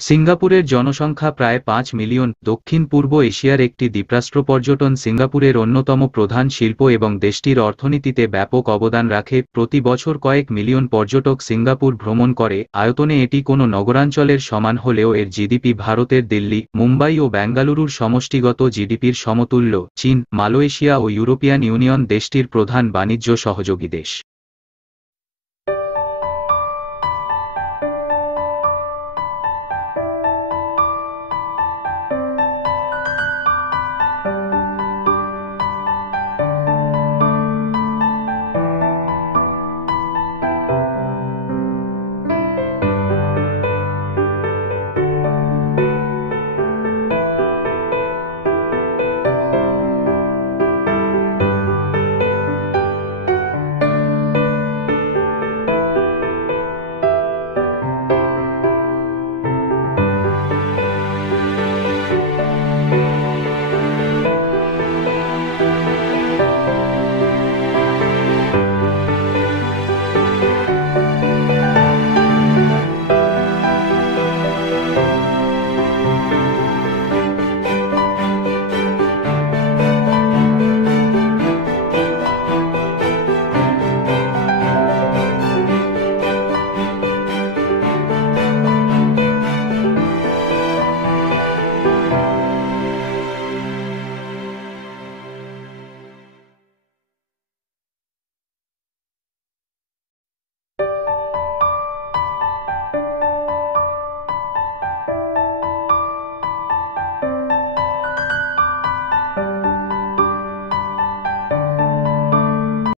সিঙ্গাপুরের জনসংখ্যা প্রায় ৫ মিলিয়ন। দক্ষিণ পূর্ব এশিয়ার একটি দ্বীপরাষ্ট্র। পর্যটন সিঙ্গাপুরের অন্যতম প্রধান শিল্প এবং দেশটির অর্থনীতিতে ব্যাপক অবদান রাখে। প্রতি বছর কয়েক মিলিয়ন পর্যটক সিঙ্গাপুর ভ্রমণ করে। আয়তনে এটি কোনো নগরাঞ্চলের সমান হলেও এর জিডিপি ভারতের দিল্লি, মুম্বাই ও বেঙ্গালুরুর সমষ্টিগত জিডিপির সমতুল্য। চীন, মালয়েশিয়া ও ইউরোপিয়ান ইউনিয়ন দেশটির প্রধান বাণিজ্য সহযোগী দেশ।